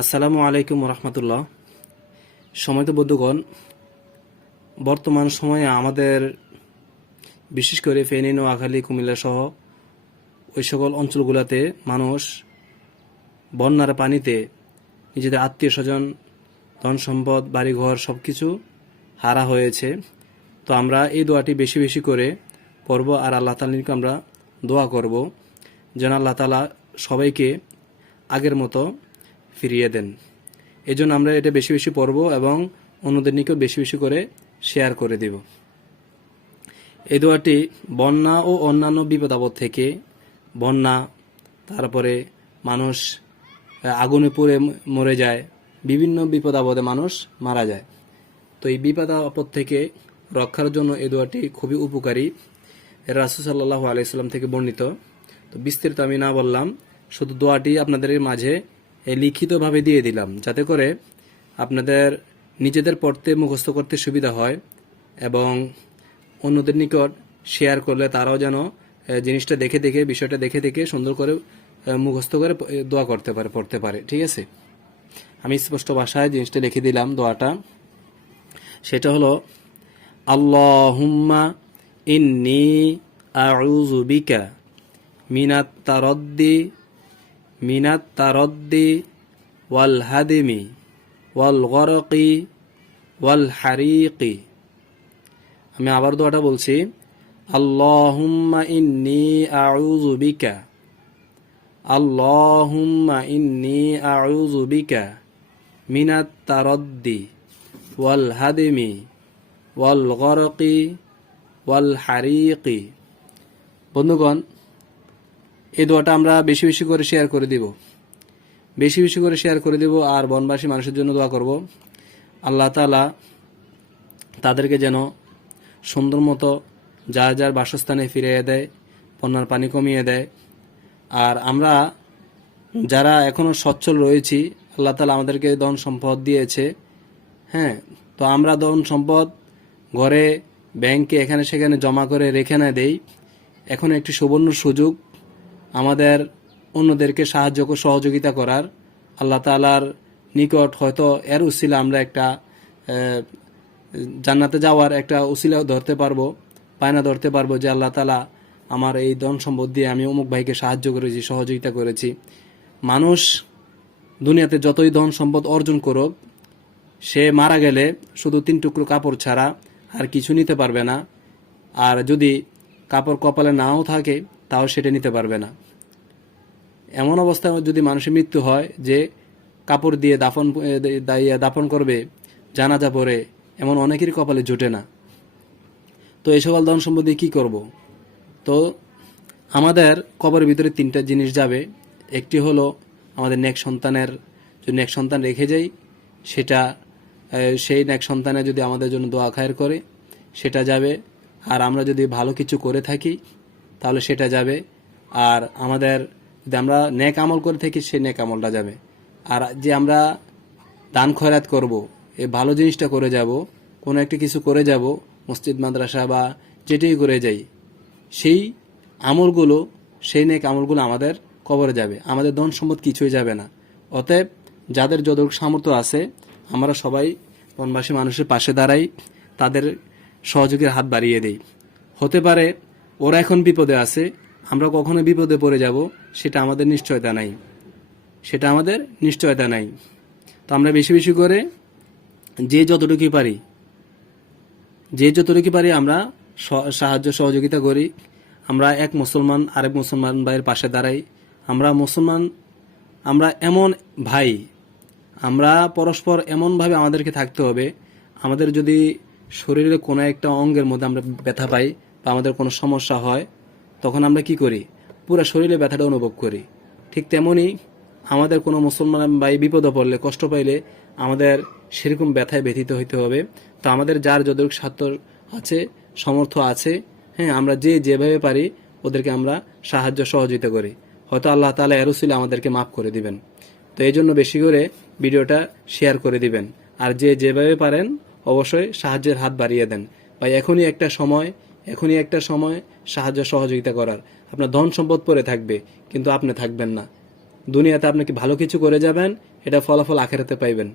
আসসালামু আলাইকুম রহমতুল্লাহ। সময় তো বন্ধুগণ, বর্তমান সময়ে আমাদের বিশেষ করে ফেনী নোয়াখালী কুমিল্লা সহ ওই সকল অঞ্চলগুলোতে মানুষ বন্যার পানিতে নিজেদের আত্মীয় স্বজন, ধন সম্পদ, বাড়িঘর সব কিছু হারা হয়েছে। তো আমরা এই দোয়াটি বেশি বেশি করে পড়ব আর আল্লাহ তালিকে আমরা দোয়া করব। যেন আল্লাহ তালা সবাইকে আগের মতো ফিরিয়ে দেন। এই জন্য আমরা এটা বেশি বেশি পড়ব এবং অন্যদের নিকেও বেশি বেশি করে শেয়ার করে দেব। এই দোয়াটি বন্যা ও অন্যান্য বিপদ আপদ থেকে বন্যা, তারপরে মানুষ আগুনে পুড়ে মরে যায়, বিভিন্ন বিপদ আপদে মানুষ মারা যায়। তো এই বিপদ আপদ থেকে রক্ষার জন্য এই দোয়াটি খুবই উপকারী। রাসুল সাল্লাহ আলাইসাল্লাম থেকে বর্ণিত। তো বিস্তারিত আমি না বললাম, শুধু দোয়াটি আপনাদের মাঝে লিখিতভাবে দিয়ে দিলাম, যাতে করে আপনাদের নিজেদের পড়তে মুখস্থ করতে সুবিধা হয় এবং অন্যদের নিকট শেয়ার করলে তারাও যেন জিনিসটা দেখে দেখে, বিষয়টা দেখে দেখে সুন্দর করে মুখস্থ করে দোয়া করতে পারে, পড়তে পারে, ঠিক আছে? আমি স্পষ্ট ভাষায় জিনিসটা লিখে দিলাম দোয়াটা। সেটা হলো, আল্লাহুম্মা ইন্নি আউযু বিকা মিনাত তারদ্দি মিনাত তারদ্দি ওয়াল হাদিমি ওয়াল গরকি ওয়াল হারিকি আমি আবার দোয়াটা বলছি, আল্লাহুম্মা ইন্নি আউযু বিকা, আল্লাহুম্মা ইন্নি আউযু বিকা মিনাত তারদ্দি ওয়াল হাদিমি ওয়াল গরকি ওয়াল হারিকি বন্ধুগণ এই দোয়াটা আমরা বেশি বেশি করে শেয়ার করে দিব। বেশি বেশি করে শেয়ার করে দিব আর বনবাসী মানুষের জন্য দোয়া করব। আল্লাহ তালা তাদেরকে যেন সুন্দর মতো যার যার বাসস্থানে ফিরিয়ে দেয়, বন্যার পানি কমিয়ে দেয়। আর আমরা যারা এখনও সচ্ছল রয়েছি, আল্লাহ তালা আমাদেরকে ধন সম্পদ দিয়েছে। হ্যাঁ তো আমরা ধন সম্পদ ঘরে ব্যাংকে এখানে সেখানে জমা করে রেখে না দেই। এখন একটি সুবর্ণ সুযোগ আমাদের অন্যদেরকে সাহায্য সহযোগিতা করার। আল্লাহ তালার নিকট হয়তো এর উসিলা আমরা একটা জান্নাতে যাওয়ার একটা উসিলা ধরতে পারব পায়না ধরতে পারব যে আল্লাহ তালা আমার এই ধন সম্পদ দিয়ে আমি অমুক ভাইকে সাহায্য করেছি, সহযোগিতা করেছি। মানুষ দুনিয়াতে যতই ধন সম্পদ অর্জন করুক, সে মারা গেলে শুধু তিন টুকরো কাপড় ছাড়া আর কিছু নিতে পারবে না। আর যদি কাপড় কপালে নাও থাকে তাও সেটা নিতে পারবে না। এমন অবস্থায় যদি মানুষের মৃত্যু হয় যে কাপড় দিয়ে দাফন দাফন করবে, জানাজা পরে এমন অনেকেরই কপালে জুটে না। তো এই সকল ধন সম্বন্ধে কী করব? তো আমাদের কবরের ভিতরে তিনটা জিনিস যাবে। একটি হলো আমাদের নেক সন্তানের যদি নেক সন্তান রেখে যাই, সেটা সেই নেক সন্তানে যদি আমাদের জন্য দোয়া খায়ের করে, সেটা যাবে। আর আমরা যদি ভালো কিছু করে থাকি তাহলে সেটা যাবে। আর আমাদের যদি আমরা নেক আমল করে থাকি, সেই নেক আমলটা যাবে। আর যে আমরা দান খয়রাত করব, এই ভালো জিনিসটা করে যাব, কোনো একটা কিছু করে যাব, মসজিদ, মাদ্রাসা বা যেটাই করে যাই, সেই আমলগুলো, সেই নেক আমলগুলো আমাদের কবরে যাবে। আমাদের ধন সম্পদ কিছুই যাবে না। অতএব যাদের যতটুকু সামর্থ্য আছে, আমরা সবাই বনবাসী মানুষের পাশে দাঁড়াই, তাদের সহযোগের হাত বাড়িয়ে দেই। হতে পারে ওরা এখন বিপদে আছে, আমরা কখনো বিপদে পড়ে যাব, সেটা আমাদের নিশ্চয়তা নাই। সেটা আমাদের নিশ্চয়তা নাই। তো আমরা বেশি বেশি করে যে যতটুকু পারি, যে যতটুকু পারি আমরা সাহায্য, সহযোগিতা করি। আমরা এক মুসলমান, আরেক মুসলমান ভাইয়ের পাশে দাঁড়াই। আমরা মুসলমান, আমরা এমন ভাই, আমরা পরস্পর এমনভাবে আমাদেরকে থাকতে হবে। আমাদের যদি শরীরে কোনো একটা অঙ্গের মধ্যে আমরা ব্যথা পাই বা আমাদের কোনো সমস্যা হয়, তখন আমরা কি করি? পুরো শরীরে ব্যথাটা অনুভব করি। ঠিক তেমনই আমাদের কোনো মুসলমান ভাই বিপদে পড়লে, কষ্ট পাইলে আমাদের সেরকম ব্যথায় ব্যথিত হইতে হবে। তো আমাদের যার যতটুকু স্বার্থ আছে সমর্থ আছে হ্যাঁ আমরা যে যেভাবে পারি ওদেরকে আমরা সাহায্য, সহযোগিতা করি। হয়তো আল্লাহ তালা এরুসিলে আমাদেরকে মাফ করে দিবেন। তো এই জন্য বেশি করে ভিডিওটা শেয়ার করে দিবেন। আর যে যেভাবে পারেন, অবশ্যই সাহায্যের হাত বাড়িয়ে দেন। বা এখনই একটা সময় এখনই একটা সময় সাহায্য সহযোগিতা করার। আপনার ধন সম্পদ পরে থাকবে, কিন্তু আপনি থাকবেন না। দুনিয়াতে আপনি কি ভালো কিছু করে যাবেন, এটা ফলাফল আখেরাতে পাইবেন।